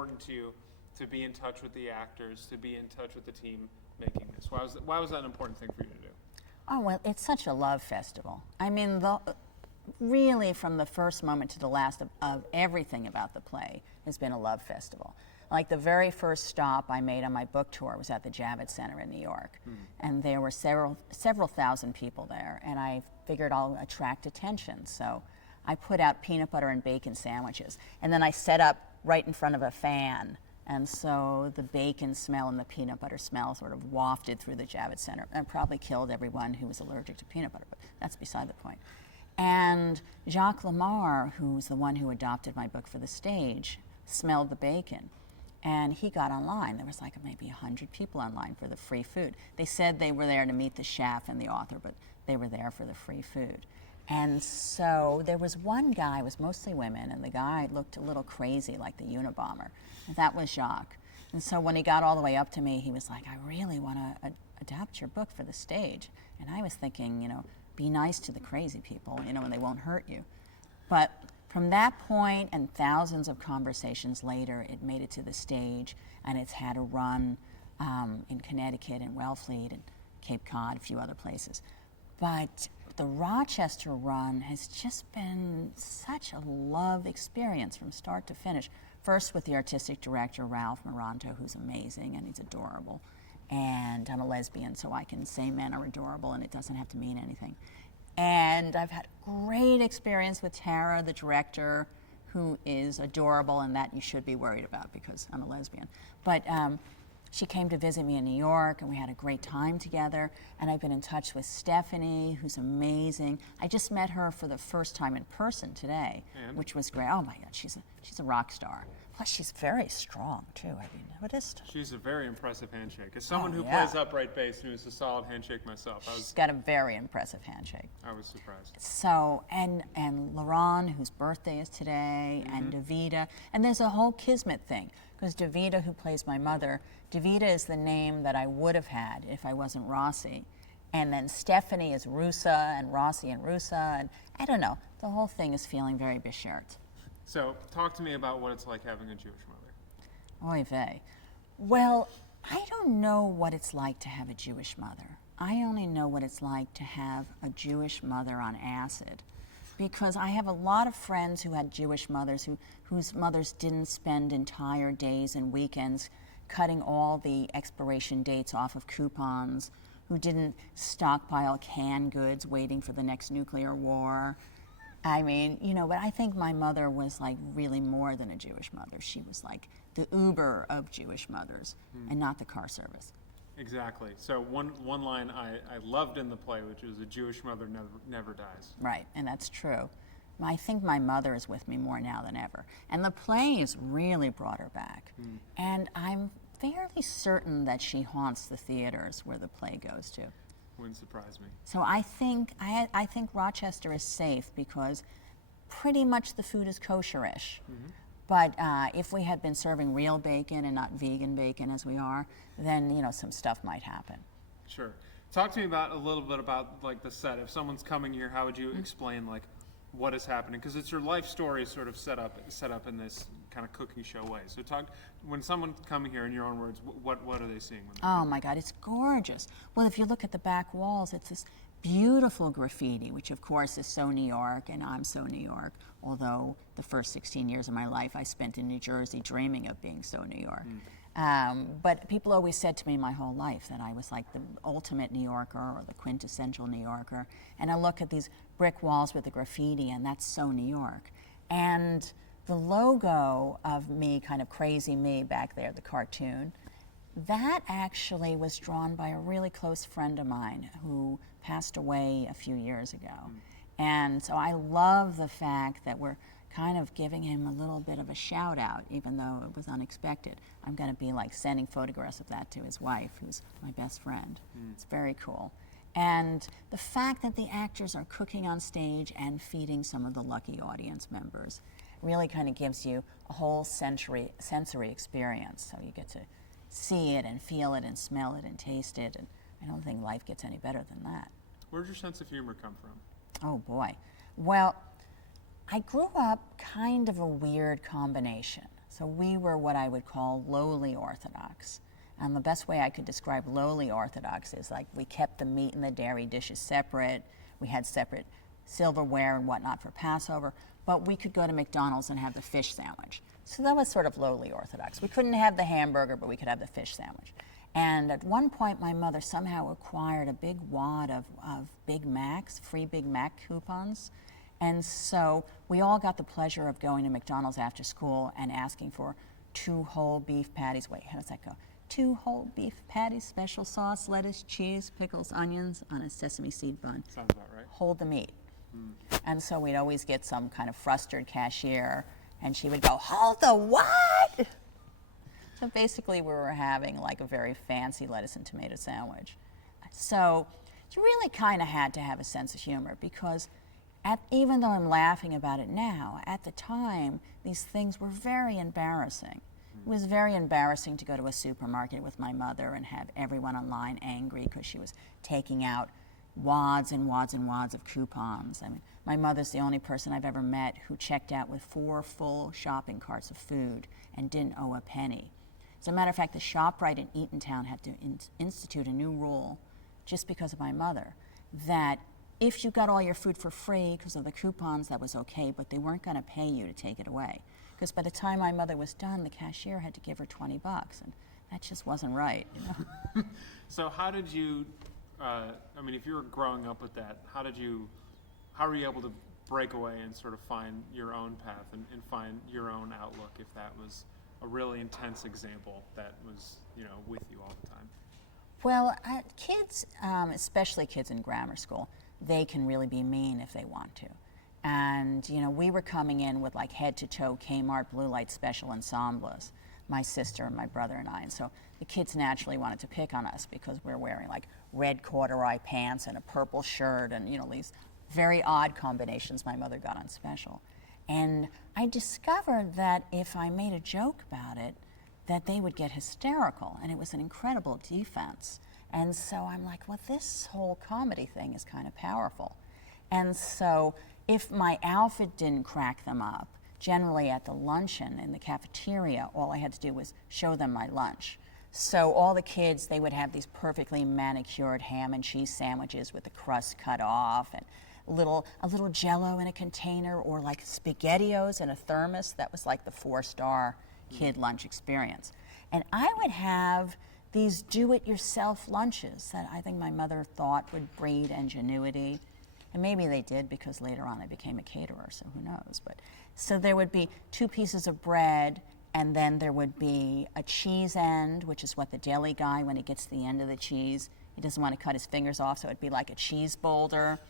important to you to be in touch with the actors, to be in touch with the team making this? Why was that an important thing for you to do? Oh, well, it's such a love festival. I mean, really from the first moment to the last of everything about the play has been a love festival. Like the very first stop I made on my book tour was at the Javits Center in New York. And there were several thousand people there, and I figured I'll attract attention. So I put out peanut butter and bacon sandwiches, and then I set up right in front of a fan. And so the bacon smell and the peanut butter smell sort of wafted through the Javits Center and probably killed everyone who was allergic to peanut butter, but that's beside the point. And Jacques Lamar, who's the one who adopted my book for the stage, smelled the bacon. And he got online. There was like maybe 100 people online for the free food. They said they were there to meet the chef and the author, but they were there for the free food. And so there was one guy, it was mostly women, and the guy looked a little crazy like the Unabomber. And that was Jacques. And so when he got all the way up to me, he was like, I really want to adapt your book for the stage. And I was thinking, you know, be nice to the crazy people, you know, and they won't hurt you. But from that point and thousands of conversations later, it made it to the stage, and it's had a run in Connecticut and Wellfleet and Cape Cod, a few other places. But the Rochester run has just been such a love experience from start to finish. First with the artistic director, Ralph Moranto, who's amazing and he's adorable. And I'm a lesbian, so I can say men are adorable and it doesn't have to mean anything. And I've had great experience with Tara, the director, who is adorable, and that you should be worried about because I'm a lesbian. But she came to visit me in New York, and we had a great time together. And I've been in touch with Stephanie, who's amazing. I just met her for the first time in person today, which was great. Oh my God, she's a rock star. Plus, she's very strong too. I mean, what is? She's a very impressive handshake. As someone who plays upright bass and who's a solid handshake myself, she's got a very impressive handshake. I was surprised. So, and Laurent, whose birthday is today, and Davida, and there's a whole kismet thing. Because Davida, who plays my mother, Davida is the name that I would have had if I wasn't Rossi. And then Stephanie is Rusa, and Rossi and Rusa, and I don't know. The whole thing is feeling very Bichert. So, talk to me about what it's like having a Jewish mother. Oy vey. Well, I don't know what it's like to have a Jewish mother. I only know what it's like to have a Jewish mother on acid. Because I have a lot of friends who had Jewish mothers whose mothers didn't spend entire days and weekends cutting all the expiration dates off of coupons, who didn't stockpile canned goods waiting for the next nuclear war. I mean, you know, but I think my mother was like really more than a Jewish mother. She was like the Uber of Jewish mothers and not the car service. Exactly. So one line I loved in the play, which was a Jewish mother never dies. Right, and that's true. I think my mother is with me more now than ever. And the play has really brought her back. And I'm fairly certain that she haunts the theaters where the play goes to. Wouldn't surprise me. So I think Rochester is safe because pretty much the food is kosher-ish. But if we had been serving real bacon and not vegan bacon as we are, then you know some stuff might happen. Sure. Talk to me about a little bit about like the set. If someone's coming here, how would you explain like what is happening? Because it's your life story sort of set up in this kind of cooking show way. So when someone's coming here, in your own words, what are they seeing? Oh my God, it's gorgeous. Well, if you look at the back walls, it's this beautiful graffiti, which of course is so New York, and I'm so New York, although the first 16 years of my life I spent in New Jersey dreaming of being so New York. But people always said to me my whole life that I was like the ultimate New Yorker or the quintessential New Yorker. And I look at these brick walls with the graffiti, and that's so New York. And the logo of me, kind of crazy me back there, the cartoon, that actually was drawn by a really close friend of mine who passed away a few years ago. And so I love the fact that we're kind of giving him a little bit of a shout out, even though it was unexpected. I'm going to be like sending photographs of that to his wife, who's my best friend. It's very cool. And the fact that the actors are cooking on stage and feeding some of the lucky audience members really kind of gives you a whole sensory experience. So you get to see it and feel it and smell it and taste it. And I don't think life gets any better than that. Where'd your sense of humor come from? Oh boy. Well, I grew up kind of a weird combination. So we were what I would call lowly Orthodox. And the best way I could describe lowly Orthodox is like we kept the meat and the dairy dishes separate. We had separate silverware and whatnot for Passover, but we could go to McDonald's and have the fish sandwich. So that was sort of lowly Orthodox. We couldn't have the hamburger, but we could have the fish sandwich. And at one point, my mother somehow acquired a big wad of Big Macs, free Big Mac coupons. And so we all got the pleasure of going to McDonald's after school and asking for 2 whole beef patties. Wait, how does that go? 2 whole beef patties, special sauce, lettuce, cheese, pickles, onions on a sesame seed bun. Sounds about right. Hold the meat. And so we'd always get some kind of frustrated cashier, and she would go, "Hold the what?" So basically we were having like a very fancy lettuce and tomato sandwich. So you really kind of had to have a sense of humor, because even though I'm laughing about it now, at the time these things were very embarrassing. It was very embarrassing to go to a supermarket with my mother and have everyone online angry because she was taking out wads and wads and wads of coupons. I mean, my mother's the only person I've ever met who checked out with 4 full shopping carts of food and didn't owe a penny. As a matter of fact, the ShopRite in Eatontown had to institute a new rule, just because of my mother, that if you got all your food for free because of the coupons, that was okay, but they weren't going to pay you to take it away. Because by the time my mother was done, the cashier had to give her $20, and that just wasn't right, you know. So how did you, I mean, if you were growing up with that, how were you able to break away and sort of find your own path and find your own outlook, if that was a really intense example that was, you know, with you all the time? Well, kids, especially kids in grammar school, they can really be mean if they want to. And, you know, we were coming in with like head-to-toe Kmart blue light special ensembles, my sister and my brother and I. And so the kids naturally wanted to pick on us because we're wearing like red corduroy pants and a purple shirt and, you know, these very odd combinations my mother got on special. And I discovered that if I made a joke about it, that they would get hysterical, and it was an incredible defense. And so I'm like, well, this whole comedy thing is kind of powerful. And so if my outfit didn't crack them up, generally at the luncheon in the cafeteria, all I had to do was show them my lunch. So all the kids, they would have these perfectly manicured ham and cheese sandwiches with the crust cut off, and a little Jell-O in a container, or like SpaghettiOs in a thermos. That was like the 4-star kid lunch experience. And I would have these do-it-yourself lunches that I think my mother thought would breed ingenuity. And maybe they did, because later on I became a caterer, so who knows. But so there would be 2 pieces of bread, and then there would be a cheese end, which is what the deli guy, when he gets to the end of the cheese, he doesn't want to cut his fingers off, so it'd be like a cheese boulder,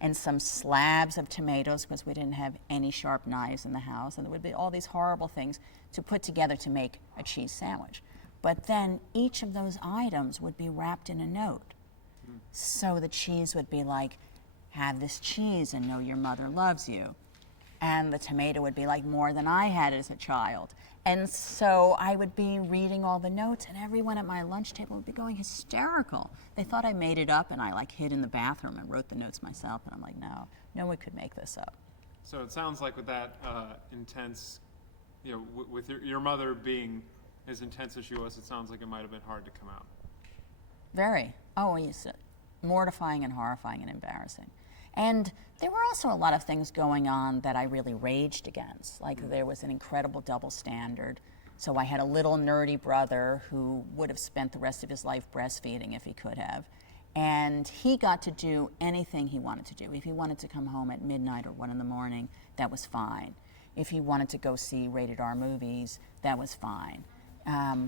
and some slabs of tomatoes, because we didn't have any sharp knives in the house, and there would be all these horrible things to put together to make a cheese sandwich. But then each of those items would be wrapped in a note. So the cheese would be like, "Have this cheese and know your mother loves you." And the tomato would be like, "More than I had as a child." And so I would be reading all the notes, and everyone at my lunch table would be going hysterical. They thought I made it up, and I like hid in the bathroom and wrote the notes myself. And I'm like, no one could make this up. So it sounds like with that intense, you know, with your mother being as intense as she was, it sounds like it might have been hard to come out. Very. Oh, yes. Mortifying and horrifying and embarrassing. And there were also a lot of things going on that I really raged against. Like there was an incredible double standard. So I had a little nerdy brother who would have spent the rest of his life breastfeeding if he could have. And he got to do anything he wanted to do. If he wanted to come home at midnight or 1 in the morning, that was fine. If he wanted to go see rated R movies, that was fine.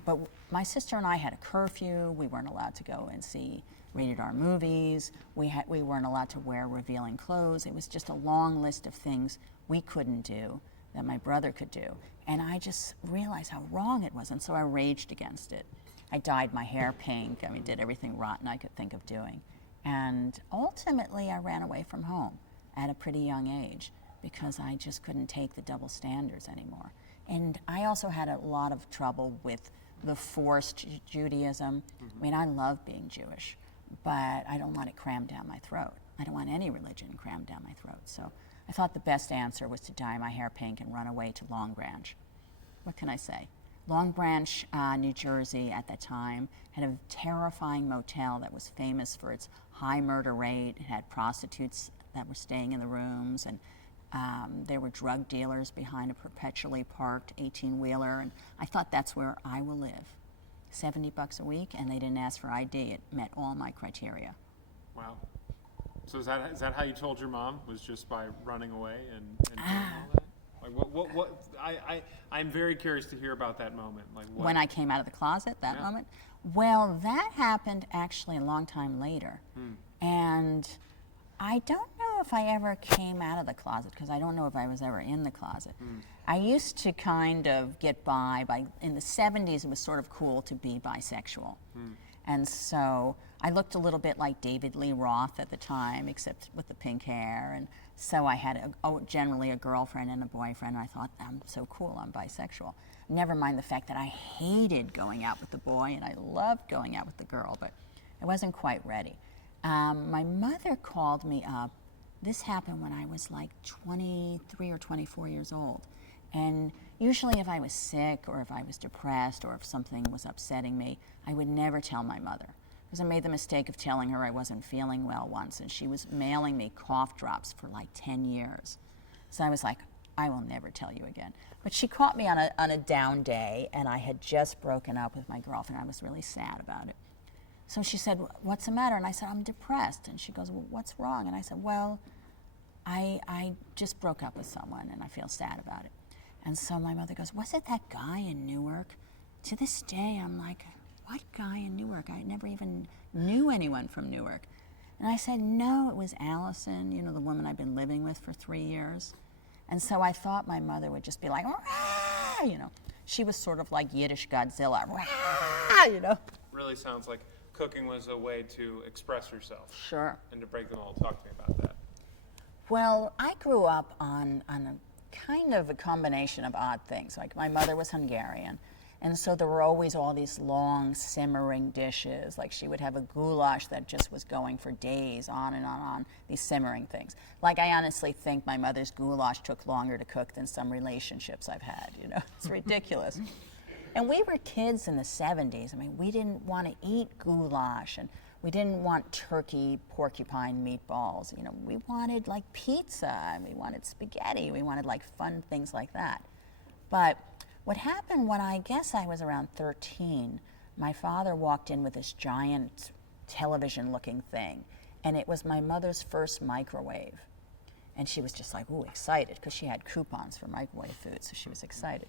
But my sister and I had a curfew. We weren't allowed to go and see rated R movies. We weren't allowed to wear revealing clothes. It was just a long list of things we couldn't do that my brother could do. And I just realized how wrong it was, and so I raged against it. I dyed my hair pink. I mean, did everything rotten I could think of doing. And ultimately, I ran away from home at a pretty young age because I just couldn't take the double standards anymore. And I also had a lot of trouble with the forced Judaism. I mean, I love being Jewish, but I don't want it crammed down my throat. I don't want any religion crammed down my throat. So I thought the best answer was to dye my hair pink and run away to Long Branch. what can I say? Long Branch, New Jersey at that time had a terrifying motel that was famous for its high murder rate. It had prostitutes that were staying in the rooms, and there were drug dealers behind a perpetually parked 18-wheeler, and I thought that's where I will live. $70 a week, and they didn't ask for ID. It met all my criteria. Wow. So is that how you told your mom? Was just by running away and doing all that? Like what I'm very curious to hear about that moment. Like what? When I came out of the closet, that Yeah. moment? Well, that happened actually a long time later. And I don't know if I ever came out of the closet, because I don't know if I was ever in the closet. I used to kind of get by in the 70s, it was sort of cool to be bisexual. And so I looked a little bit like David Lee Roth at the time, except with the pink hair. And so I had generally a girlfriend and a boyfriend. And I thought, I'm so cool, I'm bisexual. Never mind the fact that I hated going out with the boy and I loved going out with the girl, but I wasn't quite ready. My mother called me up. This happened when I was like 23 or 24 years old. And usually if I was sick or if I was depressed or if something was upsetting me, I would never tell my mother. Because I made the mistake of telling her I wasn't feeling well once, and she was mailing me cough drops for like 10 years. So I was like, I will never tell you again. But she caught me on a down day, and I had just broken up with my girlfriend. I was really sad about it. So she said, what's the matter? And I said, I'm depressed. And she goes, well, what's wrong? And I said, well, I just broke up with someone, and I feel sad about it. And so my mother goes, was it that guy in Newark? To this day, I'm like, what guy in Newark? I never even knew anyone from Newark. And I said, no, it was Allison, you know, the woman I've been living with for 3 years. And so I thought my mother would just be like, rah! You know. She was sort of like Yiddish Godzilla, rah! You know. Really sounds like cooking was a way to express yourself. Sure. And to break the mold. Talk to me about that. Well, I grew up on a kind of a combination of odd things. Like my mother was Hungarian, and so there were always all these long simmering dishes. Like she would have a goulash that just was going for days, on and on, these simmering things. Like I honestly think my mother's goulash took longer to cook than some relationships I've had, you know. It's ridiculous. And we were kids in the 70s. I mean, we didn't want to eat goulash, and we didn't want turkey porcupine meatballs. You know, we wanted like pizza, and we wanted spaghetti. We wanted like fun things like that. But what happened when I guess I was around 13, my father walked in with this giant television-looking thing, and it was my mother's first microwave. And she was just like, ooh, excited, because she had coupons for microwave food, so she was excited.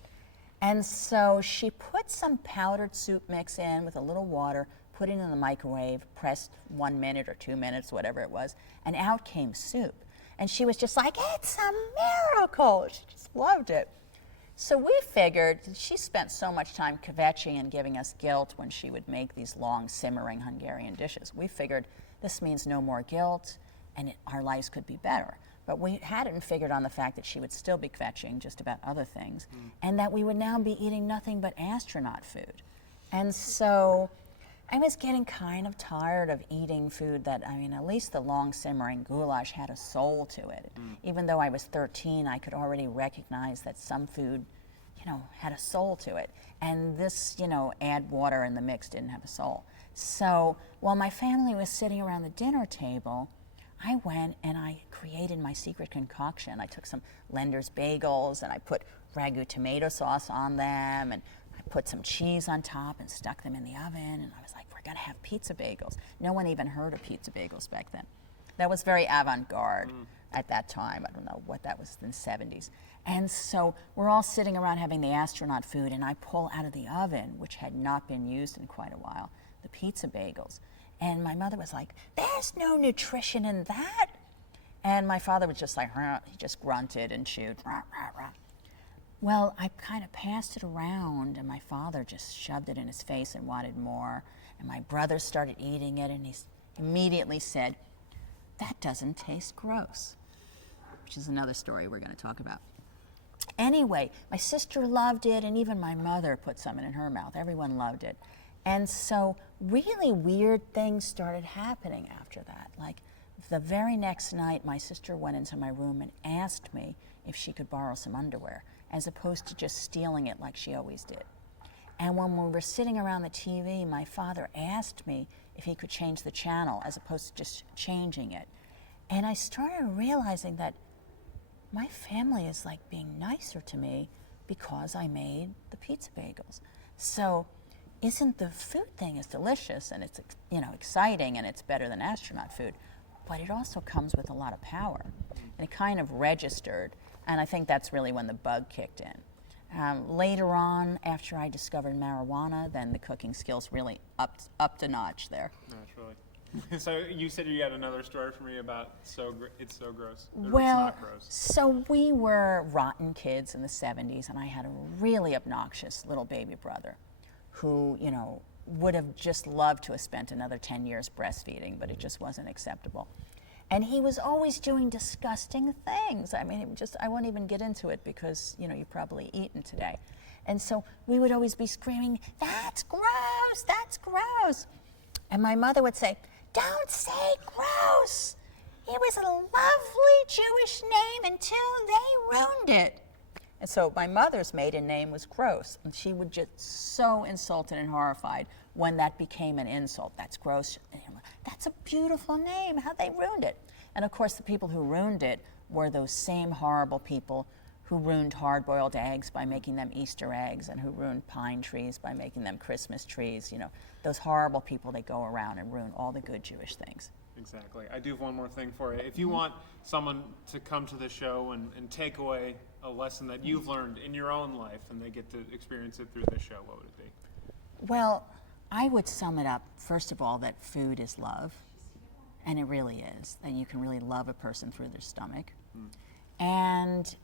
And so she put some powdered soup mix in with a little water, put it in the microwave, pressed 1 minute or 2 minutes, whatever it was, and out came soup. And she was just like, it's a miracle. She just loved it. So we figured, she spent so much time kvetching and giving us guilt when she would make these long simmering Hungarian dishes. We figured this means no more guilt and our lives could be better. But we hadn't figured on the fact that she would still be kvetching just about other things, and that we would now be eating nothing but astronaut food. And so I was getting kind of tired of eating food that, I mean, at least the long simmering goulash had a soul to it. Even though I was 13, I could already recognize that some food, you know, had a soul to it. And this, you know, add water in the mix didn't have a soul. So while my family was sitting around the dinner table, I went and I created my secret concoction. I took some Lender's bagels and I put ragu tomato sauce on them, and I put some cheese on top and stuck them in the oven, and I was like, we're gonna have pizza bagels. No one even heard of pizza bagels back then. That was very avant-garde at that time. I don't know what that was in the 70s. And so we're all sitting around having the astronaut food, and I pull out of the oven, which had not been used in quite a while, the pizza bagels. And my mother was like, there's no nutrition in that. And my father was just like, he just grunted and chewed. Rah, rah, rah. Well, I kind of passed it around, and my father just shoved it in his face and wanted more. And my brother started eating it, and he immediately said, that doesn't taste gross, which is another story we're going to talk about. Anyway, my sister loved it, and even my mother put some in her mouth. Everyone loved it. And so really weird things started happening after that. Like the very next night, my sister went into my room and asked me if she could borrow some underwear. as opposed to just stealing it like she always did. And when we were sitting around the TV, my father asked me if he could change the channel as opposed to just changing it. And I started realizing that my family is like being nicer to me because I made the pizza bagels. So isn't the food thing is delicious and it's, you know, exciting and it's better than astronaut food, but it also comes with a lot of power. And it kind of registered, and I think that's really when the bug kicked in. Later on, after I discovered marijuana, then the cooking skills really upped a notch there. Naturally. So you said you had another story for me about it's so gross. Or Well, it's not gross. so we were rotten kids in the 70s, and I had a really obnoxious little baby brother who, you know, would have just loved to have spent another 10 years breastfeeding, but it just wasn't acceptable. And he was always doing disgusting things. I mean, I won't even get into it because, you know, you've probably eaten today. And so we would always be screaming, "That's gross, that's gross." And my mother would say, "Don't say gross. It was a lovely Jewish name until they ruined it." And so my mother's maiden name was Gross, and she would get so insulted and horrified when that became an insult. "That's gross. That's a beautiful name. How they ruined it." And of course, the people who ruined it were those same horrible people who ruined hard-boiled eggs by making them Easter eggs, and who ruined pine trees by making them Christmas trees. You know, those horrible people, they go around and ruin all the good Jewish things. Exactly. I do have one more thing for you. If you want someone to come to the show and take away a lesson that you've learned in your own life and they get to experience it through the show, what would it be? Well, I would sum it up, first of all, that food is love, and it really is, that you can really love a person through their stomach. And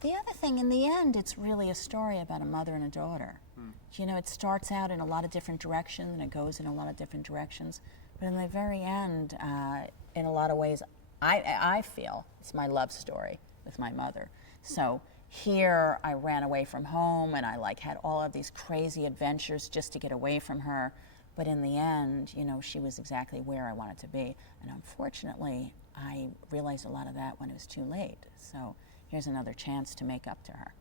the other thing, in the end, it's really a story about a mother and a daughter. You know, it starts out in a lot of different directions, and it goes in a lot of different directions, but in the very end, in a lot of ways, I feel it's my love story with my mother. So here I ran away from home, and I had all of these crazy adventures just to get away from her. But in the end, you know, she was exactly where I wanted to be. And unfortunately, I realized a lot of that when it was too late. So here's another chance to make up to her.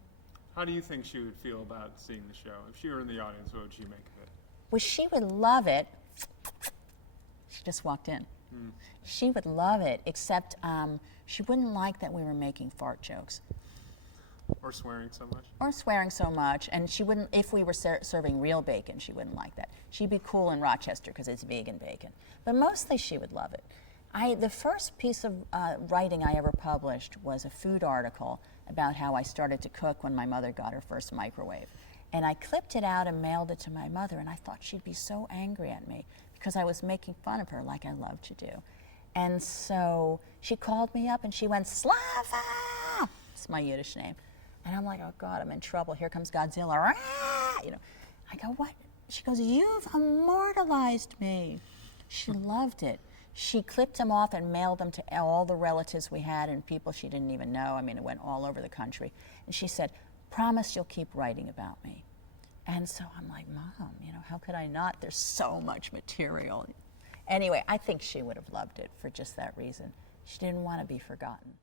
How do you think she would feel about seeing the show? If she were in the audience, what would she make of it? Well, she would love it. She just walked in. She would love it, except she wouldn't like that we were making fart jokes. Or swearing so much? Or swearing so much, and she wouldn't, if we were serving real bacon, she wouldn't like that. She'd be cool in Rochester because it's vegan bacon. But mostly she would love it. The first piece of writing I ever published was a food article about how I started to cook when my mother got her first microwave. And I clipped it out and mailed it to my mother, and I thought she'd be so angry at me because I was making fun of her like I love to do. And so she called me up and she went, "Slava!" It's my Yiddish name. And I'm like, "Oh God, I'm in trouble. Here comes Godzilla." Rah! You know, I go, "What?" She goes, "You've immortalized me." She loved it. She clipped them off and mailed them to all the relatives we had and people she didn't even know. I mean, it went all over the country. And she said, "Promise you'll keep writing about me." And so I'm like, "Mom, you know, how could I not? There's so much material." Anyway, I think she would have loved it for just that reason. She didn't want to be forgotten.